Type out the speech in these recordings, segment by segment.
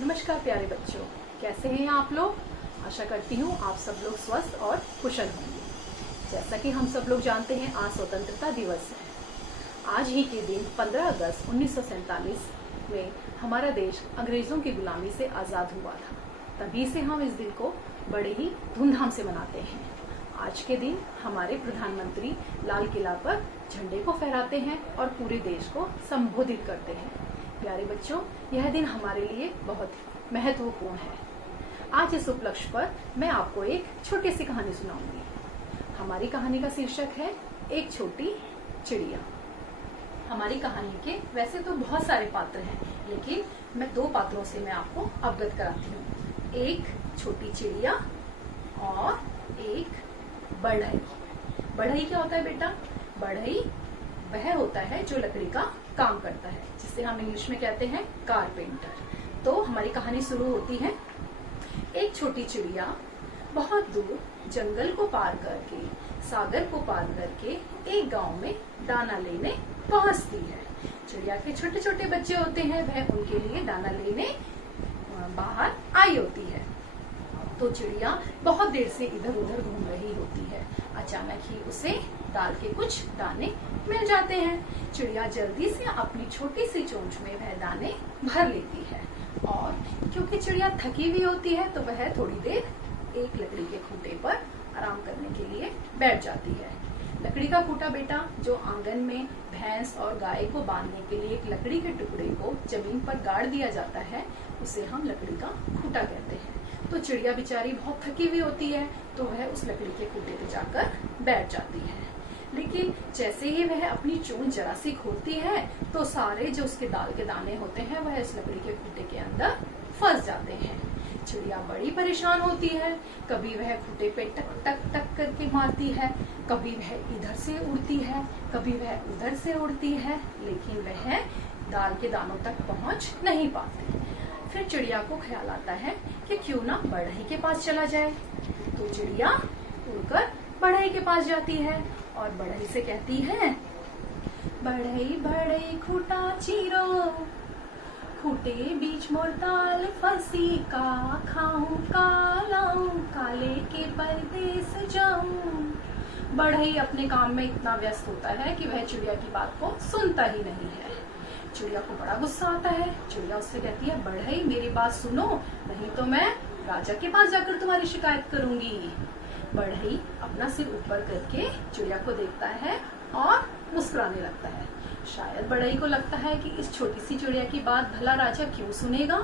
नमस्कार प्यारे बच्चों, कैसे हैं आप लोग। आशा करती हूँ आप सब लोग स्वस्थ और कुशल होंगे। जैसा कि हम सब लोग जानते हैं, आज स्वतंत्रता दिवस है। आज ही के दिन 15 अगस्त 1947 में हमारा देश अंग्रेजों की गुलामी से आज़ाद हुआ था। तभी से हम इस दिन को बड़े ही धूमधाम से मनाते हैं। आज के दिन हमारे प्रधानमंत्री लाल किला पर झंडे को फहराते हैं और पूरे देश को संबोधित करते हैं। प्यारे बच्चों, यह दिन हमारे लिए बहुत महत्वपूर्ण है। आज इस उपलक्ष्य पर मैं आपको एक छोटी सी कहानी सुनाऊंगी। हमारी कहानी का शीर्षक है एक छोटी चिड़िया। हमारी कहानी के वैसे तो बहुत सारे पात्र हैं, लेकिन मैं दो पात्रों से मैं आपको अवगत कराती हूँ। एक छोटी चिड़िया और एक बढ़ई। बढ़ई क्या होता है बेटा? बढ़ई वह होता है जो लकड़ी का काम करता है, जिसे हम इंग्लिश में कहते हैं कारपेंटर। तो हमारी कहानी शुरू होती है। एक छोटी चिड़िया बहुत दूर जंगल को पार करके, सागर को पार करके एक गांव में दाना लेने पहुंचती है। चिड़िया के छोटे छोटे बच्चे होते हैं, वह उनके लिए दाना लेने बाहर आई होती है। तो चिड़िया बहुत देर से इधर उधर घूम रही होती है। अचानक ही उसे डाल के कुछ दाने मिल जाते हैं। चिड़िया जल्दी से अपनी छोटी सी चोंच में वह दाने भर लेती है और क्योंकि चिड़िया थकी हुई होती है तो वह थोड़ी देर एक लकड़ी के खूंटे पर आराम करने के लिए बैठ जाती है। लकड़ी का खूंटा बेटा जो आंगन में भैंस और गाय को बांधने के लिए एक लकड़ी के टुकड़े को जमीन पर गाड़ दिया जाता है, उसे हम लकड़ी का खूंटा कहते हैं। तो चिड़िया बेचारी बहुत थकी हुई होती है, तो वह उस लकड़ी के खूंटे पे जाकर बैठ जाती है। लेकिन जैसे ही वह अपनी चोंच जरा सी खोलती है तो सारे जो उसके दाल के दाने होते हैं वह इस लकड़ी के खूंटे के अंदर फंस जाते हैं। चिड़िया बड़ी परेशान होती है। कभी वह खूंटे पे टक टक टक करके मारती है, कभी वह इधर से उड़ती है, कभी वह उधर से उड़ती है, लेकिन वह दाल के दानों तक पहुंच नहीं पाती। फिर चिड़िया को ख्याल आता है कि क्यों ना बढ़ई के पास चला जाए। तो चिड़िया उड़कर बढ़ई के पास जाती है और बढ़ई से कहती है, बढ़ई बढ़ई खूंटा चीरो, खूंटे बीच मोर दाल फंसी, का खाऊं का लाऊं, काले के परदेस जाऊं। बढ़ई अपने काम में इतना व्यस्त होता है कि वह चिड़िया की बात को सुनता ही नहीं है। चिड़िया को बड़ा गुस्सा आता है। चिड़िया उससे कहती है, बढ़ई मेरी बात सुनो, नहीं तो मैं राजा के पास जाकर तुम्हारी शिकायत करूंगी। बढ़ई अपना सिर ऊपर करके चिड़िया को देखता है और मुस्कुराने लगता है। शायद बढ़ई को लगता है कि इस छोटी सी चिड़िया की बात भला राजा क्यों सुनेगा।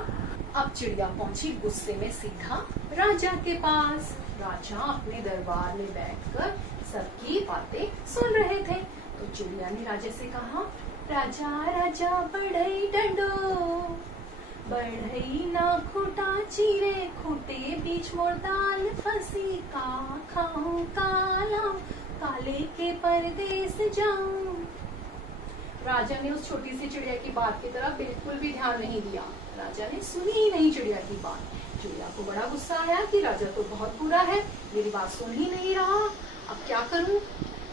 अब चिड़िया पहुंची गुस्से में सीधा राजा के पास। राजा अपने दरबार में बैठकर सबकी बातें सुन रहे थे। तो चिड़िया ने राजा से कहा, राजा राजा बढ़ई डंडो, बढ़ई ना खूंटा चीरे, खूंटे बीच मोर दाल फंसी, का खाऊं का लाऊं, काले के परदेस जाऊं। राजा ने उस छोटी सी चिड़िया की बात की तरफ बिल्कुल भी ध्यान नहीं दिया। राजा ने सुनी ही नहीं चिड़िया की बात। चिड़िया को बड़ा गुस्सा आया कि राजा तो बहुत बुरा है, मेरी बात सुन ही नहीं रहा, अब क्या करूं।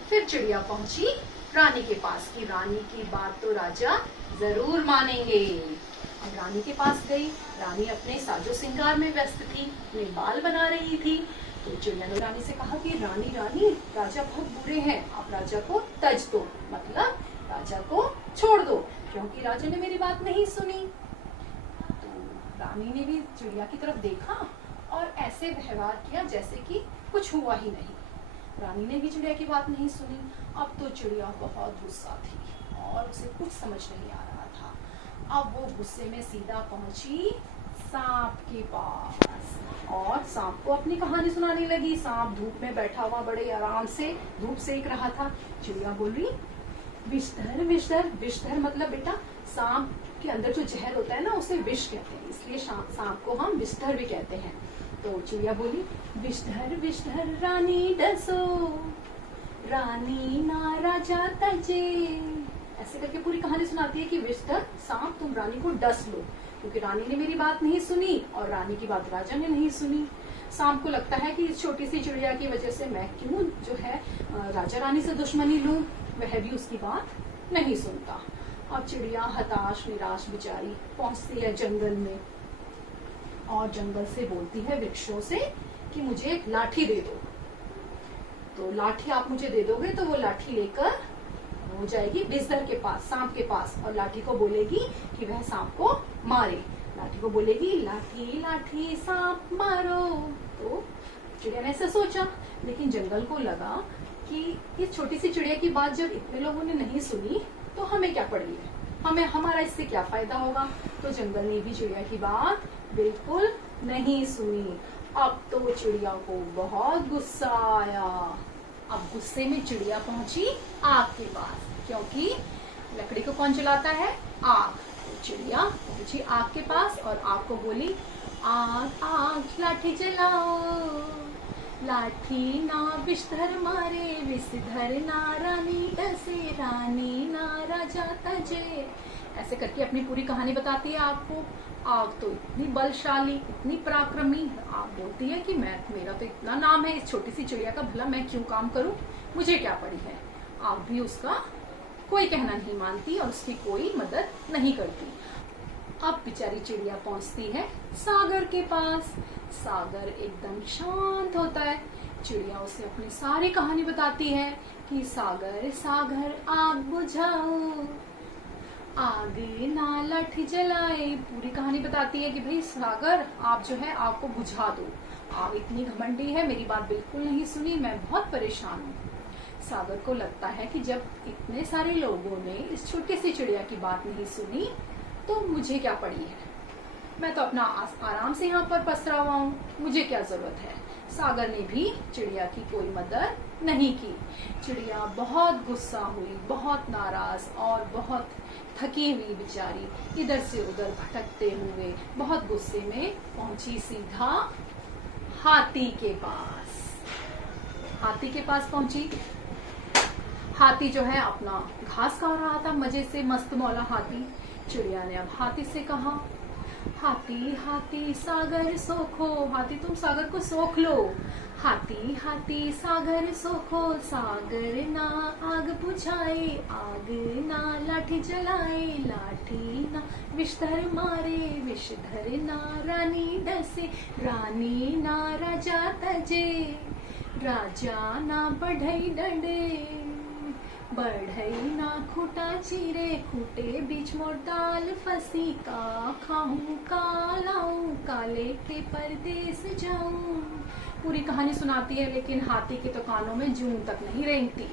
फिर चिड़िया पहुंची रानी के पास कि रानी की बात तो राजा जरूर मानेंगे। अब रानी के पास गई। रानी अपने साजो श्रृंगार में व्यस्त थी, अपने बाल बना रही थी। तो चिड़िया ने रानी से कहा कि रानी रानी राजा बहुत बुरे हैं, आप राजा को तज दो, मतलब राजा को छोड़ दो, क्योंकि राजा ने मेरी बात नहीं सुनी। तो रानी ने भी चिड़िया की तरफ देखा और ऐसे व्यवहार किया जैसे कि कुछ हुआ ही नहीं। रानी ने भी चिड़िया की बात नहीं सुनी। अब तो चिड़िया बहुत गुस्सा थी और उसे कुछ समझ नहीं आ रहा था। अब वो गुस्से में सीधा पहुंची सांप के पास और सांप को अपनी कहानी सुनाने लगी। सांप धूप में बैठा हुआ बड़े आराम से धूप सेक रहा था। चिड़िया बोल रही, विषधर विषधर। विषधर मतलब बेटा सांप के अंदर जो जहर होता है ना, उसे विष कहते हैं, इसलिए सांप को हम विषधर भी कहते हैं। तो चिड़िया बोली, विषधर विषधर रानी डसो, रानी ना राजा तजे। ऐसे करके पूरी कहानी सुनाती है कि विषधर सांप तुम रानी को डस लो, क्योंकि रानी ने मेरी बात नहीं सुनी और रानी की बात राजा ने नहीं सुनी। सांप को लगता है कि इस छोटी सी चिड़िया की वजह से मैं क्यों जो है राजा रानी से दुश्मनी लूं, वह भी उसकी बात नहीं सुनता। अब चिड़िया हताश निराश बेचारी पहुंचती है जंगल में। और जंगल से बोलती है वृक्षों से कि मुझे एक लाठी दे दो। तो लाठी आप मुझे दे दोगे तो वो लाठी लेकर वो जाएगी बिजदर के पास, सांप के पास, और लाठी को बोलेगी कि वह सांप को मारे। लाठी को बोलेगी लाठी लाठी सांप मारो। तो चिड़िया ने ऐसा सोचा, लेकिन जंगल को लगा कि इस छोटी सी चिड़िया की बात जब इतने लोगों ने नहीं सुनी तो हमें क्या पड़ी है, हमें हमारा इससे क्या फायदा होगा। तो जंगल ने भी चिड़िया की बात बिल्कुल नहीं सुनी। अब तो चिड़िया को बहुत गुस्सा आया। अब गुस्से में चिड़िया पहुंची आग के पास, क्योंकि लकड़ी को कौन जलाता है, आग। तो चिड़िया पहुंची आग के पास और आग को बोली, आग आग लाठी जलाओ, लाठी ना विषधर मारे, विषधर ना रानी डसे, रानी ना राजा तजे। ऐसे करके अपनी पूरी कहानी बताती है आपको। आग तो इतनी बलशाली, इतनी पराक्रमी, आग बोलती है कि मेरा तो इतना नाम है, इस छोटी सी चिड़िया का भला मैं क्यों काम करूं, मुझे क्या पड़ी है। आग भी उसका कोई कहना नहीं मानती और उसकी कोई मदद नहीं करती। अब बेचारी चिड़िया पहुंचती है सागर के पास। सागर एकदम शांत होता है। चिड़िया उसे अपनी सारी कहानी बताती है कि सागर सागर आग बुझाओ, आग ना लाठी जलाए। पूरी कहानी बताती है कि भाई सागर आप जो है आग को बुझा दो, आग इतनी घमंडी है, मेरी बात बिल्कुल नहीं सुनी, मैं बहुत परेशान हूँ। सागर को लगता है कि जब इतने सारे लोगों ने इस छोटी सी चिड़िया की बात नहीं सुनी तो मुझे क्या पड़ी है, मैं तो अपना आराम से यहाँ पर पसरा हुआ हूँ, मुझे क्या जरूरत है। सागर ने भी चिड़िया की कोई मदद नहीं की। चिड़िया बहुत गुस्सा हुई, बहुत नाराज और बहुत थकी हुई बेचारी इधर से उधर भटकते हुए बहुत गुस्से में पहुंची सीधा हाथी के पास। हाथी के पास पहुंची। हाथी जो है अपना घास खा रहा था मजे से, मस्त मौला हाथी। चिड़िया ने अब हाथी से कहा, हाथी हाथी सागर सोखो, हाथी तुम सागर को सोख लो। हाथी हाथी सागर सोखो, सागर ना आग बुझाए, आग ना लाठी जलाए, लाठी ना विषधर मारे, विषधर ना रानी डसे, रानी ना राजा तजे, राजा ना बढ़ई डंडे, बढ़ई ना खूटा चीरे, खूटे बीच मोर डाल फंसी, का खाऊं का लाऊं, काले के परदेस जाऊं। पूरी कहानी सुनाती है, लेकिन हाथी के तो कानों में जूं तक नहीं रेंगती।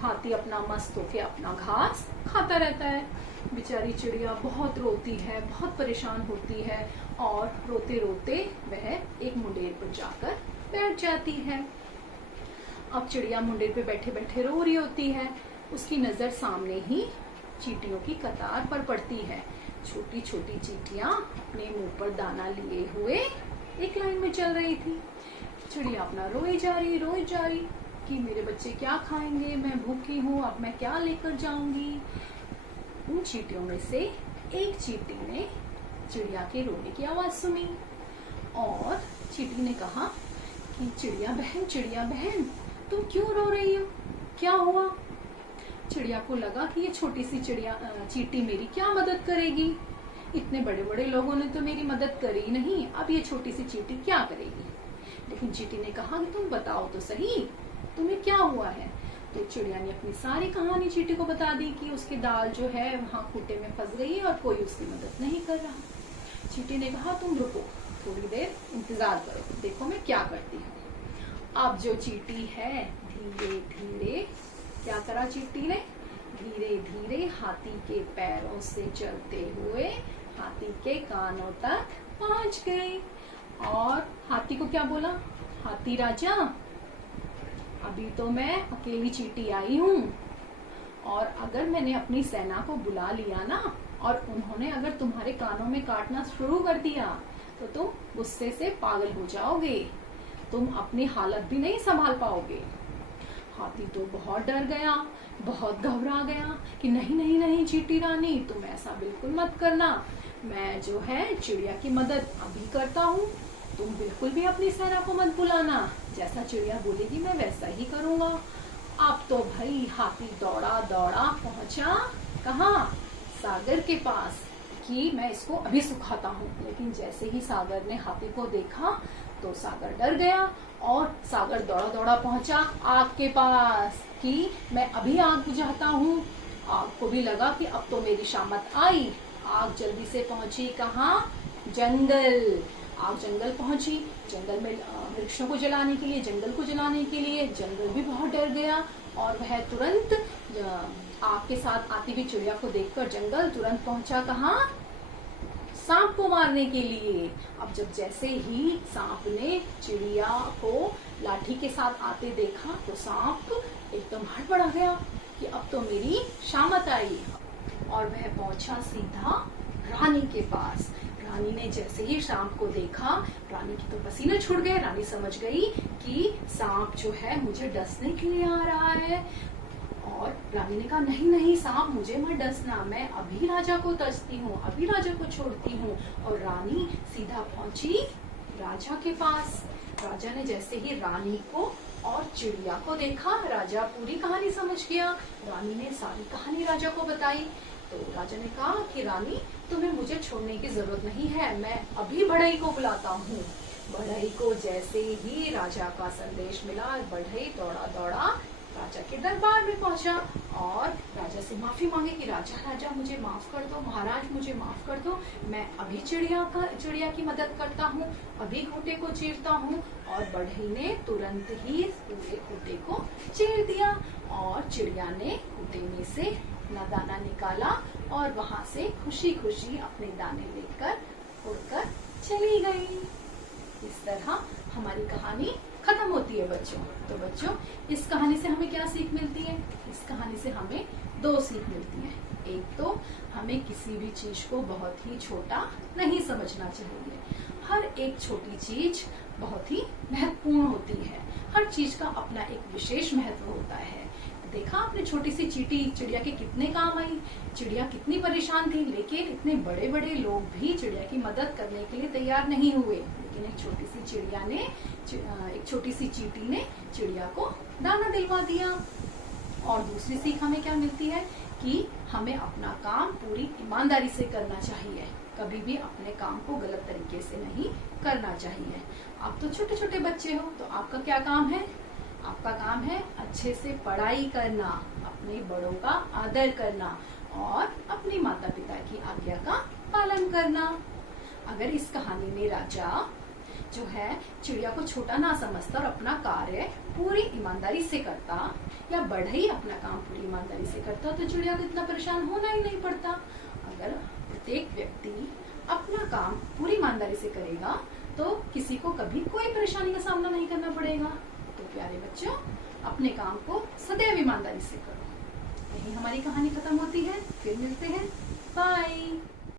हाथी अपना मस्त होके अपना घास खाता रहता है। बेचारी चिड़िया बहुत रोती है, बहुत परेशान होती है और रोते रोते वह एक मुंडेर पर जाकर बैठ जाती है। अब चिड़िया मुंडेर पे बैठे बैठे रो रही होती है। उसकी नजर सामने ही चींटियों की कतार पर पड़ती है। छोटी छोटी चींटियां अपने मुंह पर दाना लिए हुए एक लाइन में चल रही थी। चिड़िया अपना रोई जा रही कि मेरे बच्चे क्या खाएंगे, मैं भूखी हूँ, अब मैं क्या लेकर जाऊंगी। उन चींटियों में से एक चींटी ने चिड़िया के रोने की आवाज सुनी और चींटी ने कहा कि चिड़िया बहन तुम क्यों रो रही हो, क्या हुआ। चिड़िया को लगा कि ये छोटी सी चींटी मेरी क्या मदद करेगी, इतने बड़े बड़े लोगों ने तो मेरी मदद करी नहीं, अब ये छोटी सी चींटी क्या करेगी। लेकिन चींटी ने कहा कि तुम बताओ तो सही, तुम्हें क्या हुआ है। तो चिड़िया ने अपनी सारी कहानी चींटी को बता दी कि उसकी दाल जो है वहां खूंटे में फंस गई है और कोई उसकी मदद नहीं कर रहा। चींटी ने कहा तुम रुको, थोड़ी देर इंतजार करो, देखो मैं क्या करती हूँ। अब जो चींटी है धीरे धीरे क्या करा, चींटी ने धीरे धीरे हाथी के पैरों से चलते हुए हाथी के कानों तक पहुंच गई और हाथी को क्या बोला, हाथी राजा अभी तो मैं अकेली चींटी आई हूँ और अगर मैंने अपनी सेना को बुला लिया ना और उन्होंने अगर तुम्हारे कानों में काटना शुरू कर दिया तो तुम गुस्से से पागल हो जाओगे, तुम अपनी हालत भी नहीं संभाल पाओगे। हाथी तो बहुत डर गया, बहुत घबरा गया कि नहीं चींटी रानी तुम ऐसा बिल्कुल मत करना, मैं जो है चिड़िया की मदद अभी करता हूँ, तुम बिल्कुल भी अपनी सेना को मत बुलाना, जैसा चिड़िया बोलेगी मैं वैसा ही करूँगा। अब तो भाई हाथी दौड़ा दौड़ा पहुंचा कहाँ, सागर के पास, कि मैं इसको अभी सुखाता हूँ। लेकिन जैसे ही सागर ने हाथी को देखा तो सागर डर गया और सागर दौड़ा दौड़ा पहुंचा आग के पास कि मैं अभी आग बुझाता हूँ। आग को भी लगा कि अब तो मेरी शामत आई। आग जल्दी से पहुंची कहाँ? जंगल। आग जंगल पहुंची। जंगल में वृक्षों को जलाने के लिए, जंगल को जलाने के लिए जंगल भी बहुत डर गया और वह तुरंत आग के साथ आती हुई चिड़िया को देखकर जंगल तुरंत पहुंचा कहाँ? सांप को मारने के लिए। अब जब जैसे ही सांप ने चिड़िया को लाठी के साथ आते देखा तो सांप एकदम हड़बड़ा गया कि अब तो मेरी शामत आई और वह पहुंचा सीधा रानी के पास। रानी ने जैसे ही सांप को देखा, रानी की तो पसीने छूट गए। रानी समझ गई कि सांप जो है मुझे डसने के लिए आ रहा है और रानी ने कहा नहीं नहीं सांप मुझे मत डसना, मैं अभी राजा को डसती हूँ, अभी राजा को छोड़ती हूँ। और रानी सीधा पहुंची राजा के पास। राजा ने जैसे ही रानी को और चिड़िया को देखा, राजा पूरी कहानी समझ गया। रानी ने सारी कहानी राजा को बताई तो राजा ने कहा कि रानी तुम्हें मुझे छोड़ने की जरूरत नहीं है, मैं अभी बढ़ई को बुलाता हूँ। बढ़ई को जैसे ही राजा का संदेश मिला, बढ़ई दौड़ा दौड़ा राजा के दरबार में पहुंचा और राजा से माफी मांगी कि राजा राजा मुझे माफ कर दो, महाराज मुझे माफ कर दो, मैं अभी चिड़िया की मदद करता हूँ, अभी खूंटे को चीरता हूँ। और बढ़ई ने तुरंत ही पूरे खूंटे को चीर दिया और चिड़िया ने खूंटे में से अपना दाना निकाला और वहां से खुशी खुशी अपने दाने लेकर उड़कर चली गई। इस तरह हमारी कहानी खत्म होती है बच्चों। तो बच्चों इस कहानी से हमें क्या सीख मिलती है? इस कहानी से हमें दो सीख मिलती है। एक तो हमें किसी भी चीज को बहुत ही छोटा नहीं समझना चाहिए। हर एक छोटी चीज बहुत ही महत्वपूर्ण होती है। हर चीज का अपना एक विशेष महत्व होता है। देखा आपने छोटी सी चींटी चिड़िया के कितने काम आई। चिड़िया कितनी परेशान थी लेकिन इतने बड़े बड़े लोग भी चिड़िया की मदद करने के लिए तैयार नहीं हुए। लेकिन एक छोटी सी चिड़िया ने, एक छोटी सी चींटी ने चिड़िया को दाना दिलवा दिया। और दूसरी सीख हमें क्या मिलती है कि हमें अपना काम पूरी ईमानदारी से करना चाहिए। कभी भी अपने काम को गलत तरीके से नहीं करना चाहिए। आप तो छोटे छोटे बच्चे हो तो आपका क्या काम है? आपका काम है अच्छे से पढ़ाई करना, अपने बड़ों का आदर करना और अपने माता पिता की आज्ञा का पालन करना। अगर इस कहानी में राजा जो है चिड़िया को छोटा ना समझता और अपना कार्य पूरी ईमानदारी से करता या बढ़ई अपना काम पूरी ईमानदारी से करता तो चिड़िया को इतना परेशान होना ही नहीं पड़ता। अगर प्रत्येक व्यक्ति अपना काम पूरी ईमानदारी से करेगा तो किसी को कभी कोई परेशानी का सामना नहीं करना पड़ेगा। तो प्यारे बच्चों अपने काम को सदैव ईमानदारी से करो। यही हमारी कहानी खत्म होती है। फिर मिलते हैं। बाय।